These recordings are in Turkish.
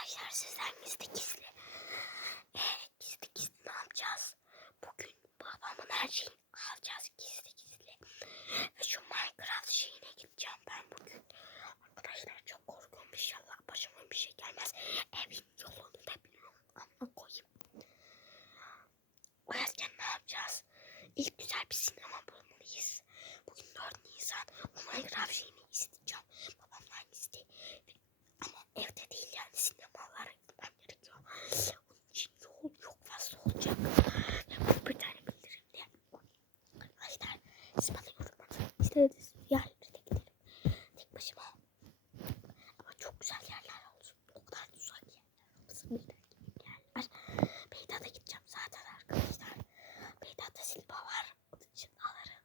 Arkadaşlar sizden gizli gizli. Ee, gizli gizli ne yapacağız? Bugün babamın her şeyini alacağız gizli gizli. Ve şu Minecraft şeyine gideceğim ben bugün. Arkadaşlar çok korkuyorum inşallah başıma bir şey gelmez. Evin yolunu da biliyorum ama koyayım. O ne yapacağız? İlk güzel bir sinema bulmalıyız. Bugün 4 Nisan. O Minecraft şeyini isteyeceğim. Babamdan iste. Ama evde değil yani sinemalara gitmem gerekiyor. Onun için yol çok fazla olacak. Ya bir tane bildirimle. Bana yorumlarda istediğiniz yerlere de gidelim. Tek başıma. Ama çok güzel yerler olsun. O kadar da uzak yerler olmasın. Bir tane yerler. Beydat'a gideceğim zaten arkadaşlar. Beydat'ta silba var. Onun için alırım.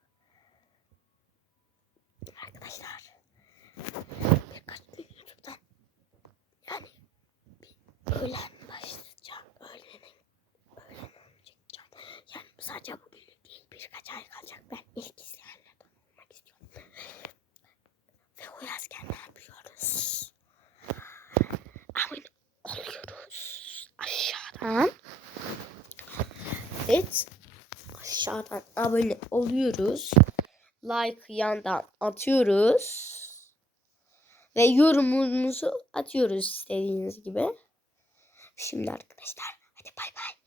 Arkadaşlar. Birkaç gün YouTube'dan yani bir öğlen başlayacağım. Öğlenin öğlen çekeceğim. Yani sadece bugünlük değil birkaç ay kalacak. Ben ilk izleyenlerden olmak istiyorum. Ve o yazken ne yapıyoruz? Abone oluyoruz. Aşağıdan. Evet. Aşağıdan abone oluyoruz. Like yandan atıyoruz. Ve yorumumuzu atıyoruz istediğiniz gibi. Şimdi arkadaşlar hadi bay bay.